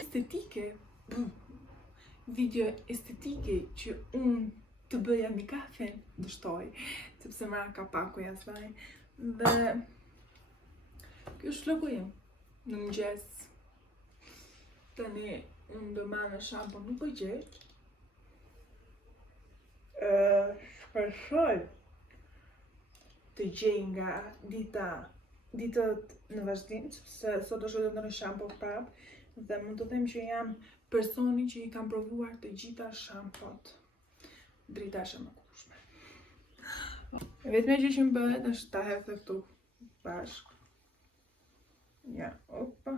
Estetike, video estetike që unë të bëja me kafen, dështoj, sepse mra ka paku jasaj. Dhe kjo është logo jem në mëngjes. Tani unë do marrë në shampon, nuk po gjej. Shpresoj të gjej nga ditët në vazhdim, sepse sot është edhe në shampo prap, dhe mund të them që jam personi që i kam provuar të gjitha shampot. Drita është më kushme. Vetëm gjë që më bëhet është ta hedh këtu bashkë. Ja, opa.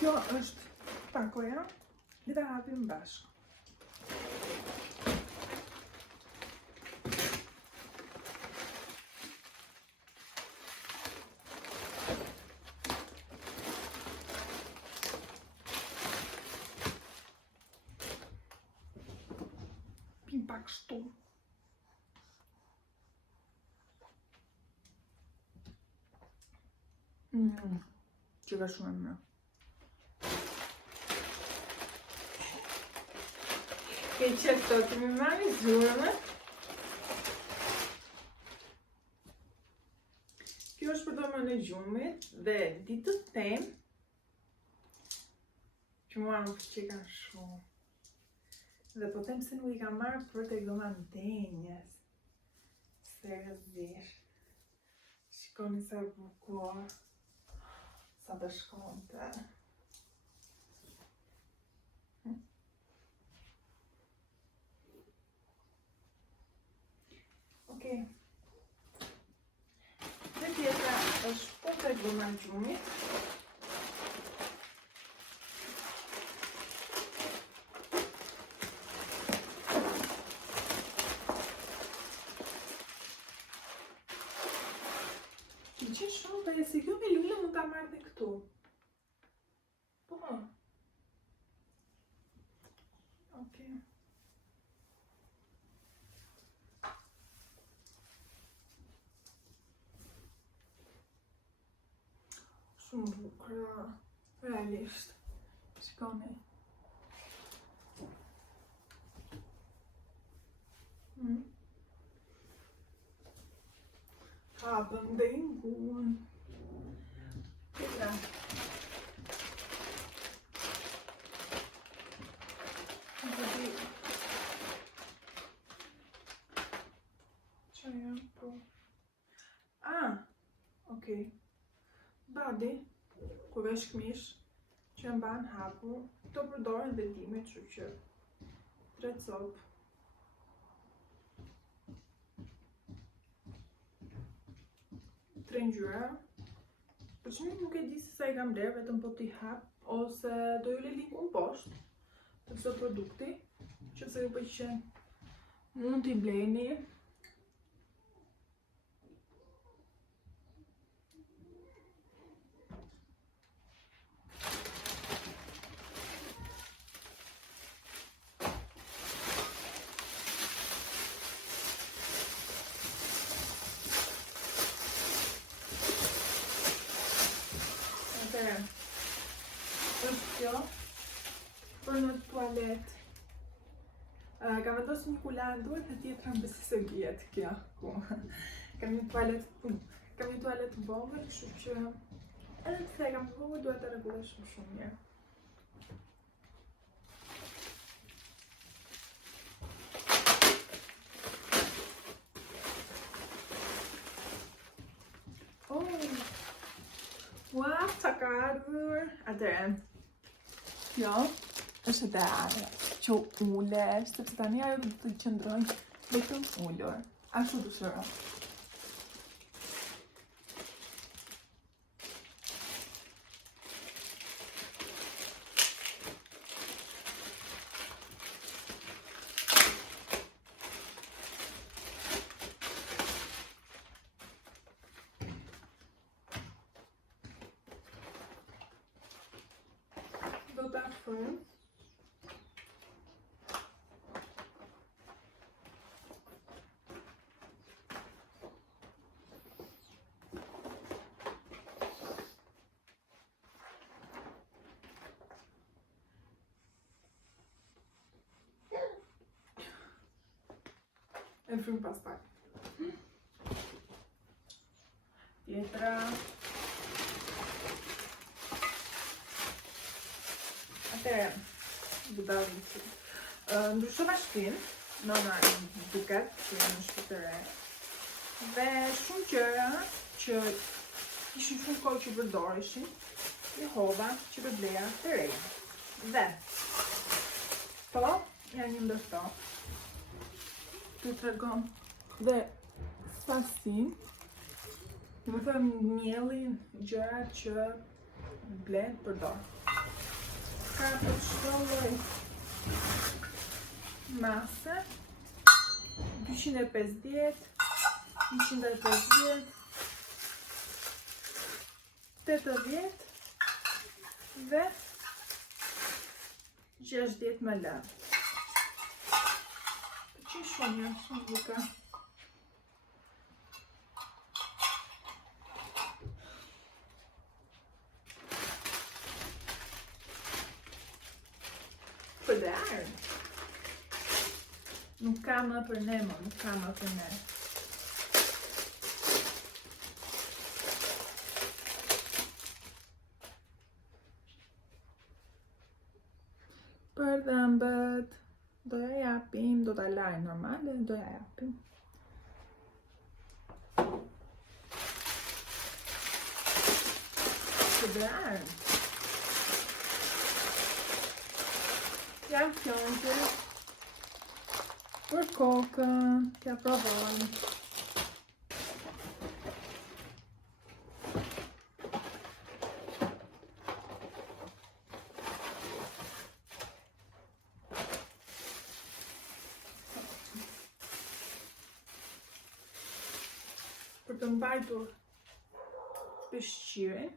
Kjo është pakoja, dhe ta hapim bashkë. Pim pak kështu. Që ka shumë e mërë. Ke qëtë të të më marri zhurëme. Kjo është përdojmë në gjumit dhe ditë të tem që mua më përqekan shumë. Dhe po tem se nuk i kam marrë për të goma në denjes. Seriozisht. Shikoni sa bukur. Sa të shkonte. Okej. Dhe tjetra është po të goma në gjumit. Që shumë të e si kjo me lullë mund ta marrë dhe këtu. Po. Okej. Shumë bukur, realisht. Shikoni. Hapëm dhe i nguën. Tira. Që jam po? Okej. Badi, ku vesh këmish, që jam banë hapu, të përdojnë dhe dime që 3 copë. 3 ngjyra. Për që nuk e di se sa i kam bler, vetëm po t'i hap, ose do ju le linkun poshtë të këto produkti, që se ju pëlqen mund t'i bleni. është kjo për në tualet. Kam vendosur një kulare në duart, dhe tjetra më besi se vjetë kjo. Kam një tualet vogël, kështu që edhe pse e kam provuar duhet ta rregulloj shumë mirë. Ua, sa ka ardhur. Atëre, kjo është ideale që ulesh, sepse tani ajo do të qëndrojnë vetëm ulur. Ashtu dëshiroj. Do ta afrojmë. E frymë pastaj. Tjetra. Atëherë, budalliqi. Ndryshova shtëpinë, nëna duket që jam në shtëpi të re. Dhe shumë gjëra që ishin shumë kohë që përdoreshin, i hodha që për bleja të reja. Dhe po, janë një ndër këto. Të tregon dhe sasin, më thëmë mielin gjëra që blen përdor. Ka për shtolloj mase, 250, 150, 80 dhe 60 ml. Që shumë janë, shumë duka. Për dhe arën. Nuk ka më për ne, nuk ka më për ne. Për dhëmbët, do ja japim, do ta laj normal dhe do ja japim. Për dhe arën. Janë fjonte për kokën, t'ja provojnë. Për të mbajtur peshqirin,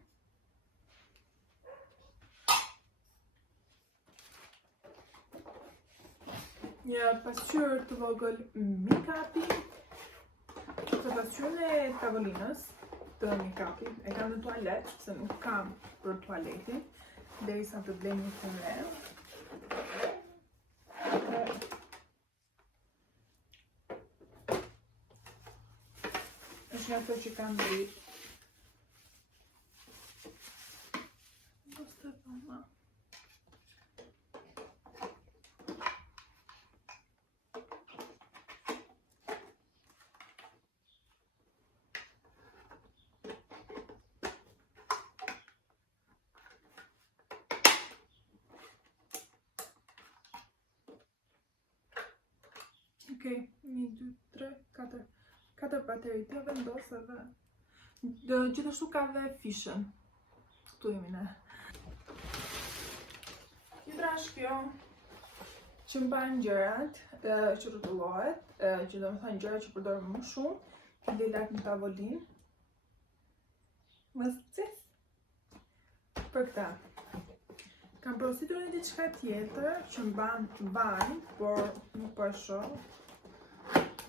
një pasqyrë të vogël make-upi, të pasqyrën e tavolinës të make-upit, e kam në tualet, se nuk kam për tualetin, derisa të blej një të re. Është nga të që kam dritë. Okej, 1, 2, 3, 4. 4 bateri të vendosë dhe gjithashtu ka dhe fishën. Këtu jemi ne. Hidra është kjo që mban gjërat, që rrotullohet, që do më thënë gjërat që përdorëm më shumë, që dhe lart në tavolinë. Më zëcis. Për këta. Kam porositur një diçka tjetër që mban bajnë, por nuk po e shoh.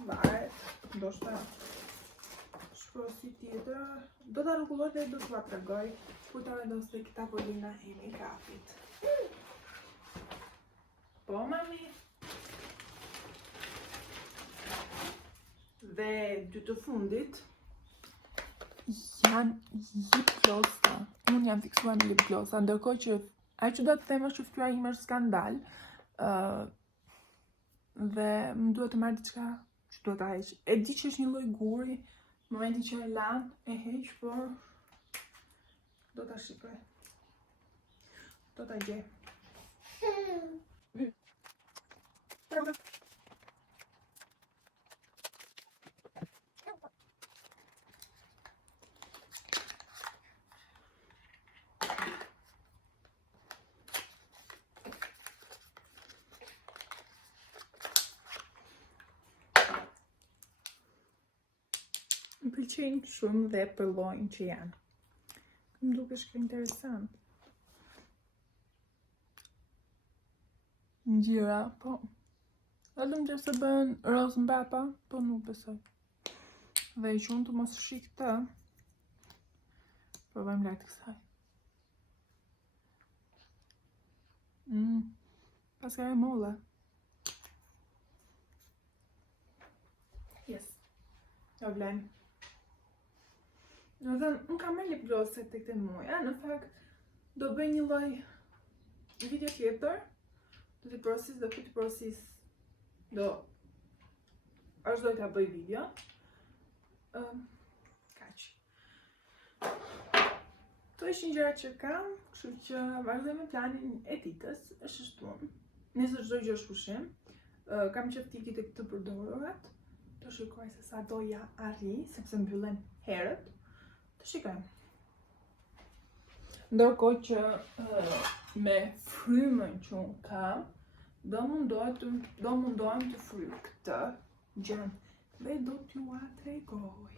Varet, ndoshta shprosi tjetër, do ta rregulloj dhe do t'ua tregoj ku ta vendos tek tavolina e make-upit. Po mami. Dhe dy të fundit janë lip glossa. Unë jam fiksuar në lip glossa, ndërkohë që ai që do të them është që fytyra ime është skandal. Dhe më duhet të marr diçka që do ta heq. E di që është një lloj guri, në momentin që e lan, e heq, por do ta shikoj. Do ta gjej. Më pëlqejnë shumë dhe për llojin që janë. Më duket shkë interesant. Ngjyra, po. Vetëm që se bën roz mbrapa, po nuk besoj. Dhe që unë të mos shih këtë, provojmë lart kësaj. Paska e molle. Jo vlen. Në thënë, unë kam marrë lipglose të këte muja, në fakt do bëj një lloj video tjetër, do t'i prosis dhe ku t'i prosis është do t'a bëj video. Kaq. Këto ishin gjërat që kam, kështu që vazhdoj me planin e ditës, është shtunë. Nesër çdo gjë është pushim. Kam qef t'i kite këtë përdorurat. Të shikoj se sa doja arri, sepse mbyllen herët. Të shikojmë. Ndërkohë që me frymën që unë kam, do mundohem të fryj këtë gjën dhe do t'ju tregoj.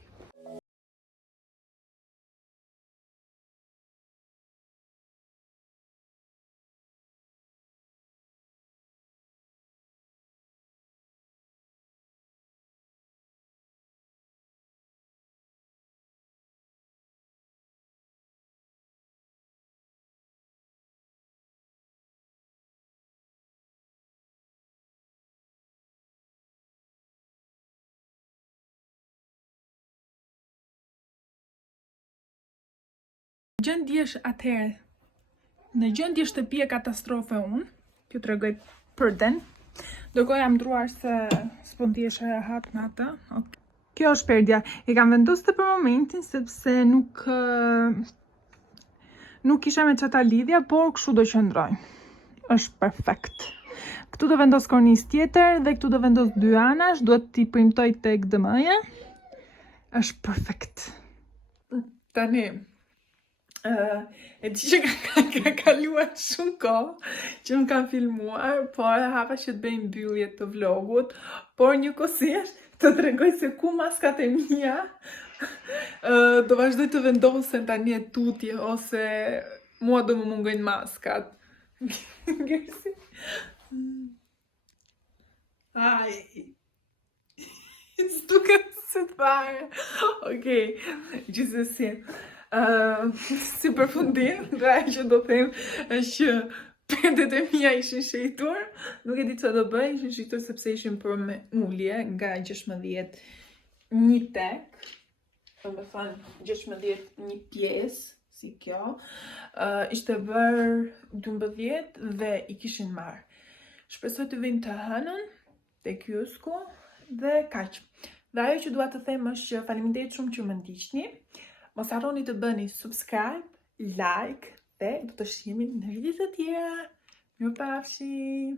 Gjendje atëherë, në gjendje shtëpie katastrofe unë, t'ju tregoj për den, ndërkohë jam ndruar se s'po ndihesha e rehat me atë. Kjo është perdja. E kam vendosur për momentin sepse nuk isha me çata lidhja, por kështu do qëndroj. Është perfekt. Këtu do vendos kornis tjetër dhe këtu do vendos 2 anash, duhet t'i premtoj tek DM-ja. Është perfekt. Tani e di që ka kaluar shumë kohë që më kam filmuar, por e hapa që të bëj mbyllje të vlogut, por njëkohësisht të tregoj se ku maskat e mia do vazhdoj të vendosen tani e tutje ose mua do më mungojnë maskat. Gjersi. Ai. S'duket se të fare. Okej, gjithsesi. Si përfundim, që do them është që pendet e mia ishin shitur, nuk e di çfarë do bëj, ishin shitur sepse ishin për me ulje nga 16 një tek, do të thënë 16 një pjesë si kjo, ishte bërë 12 dhe i kishin marrë. Shpresoj të vinë të hënën te kiosku dhe kaq. Dhe ajo që dua të them është që faleminderit shumë që më ndiqni. Mos harroni të bëni subscribe, like dhe do të shihemi në video të tjera. Mirupafshim!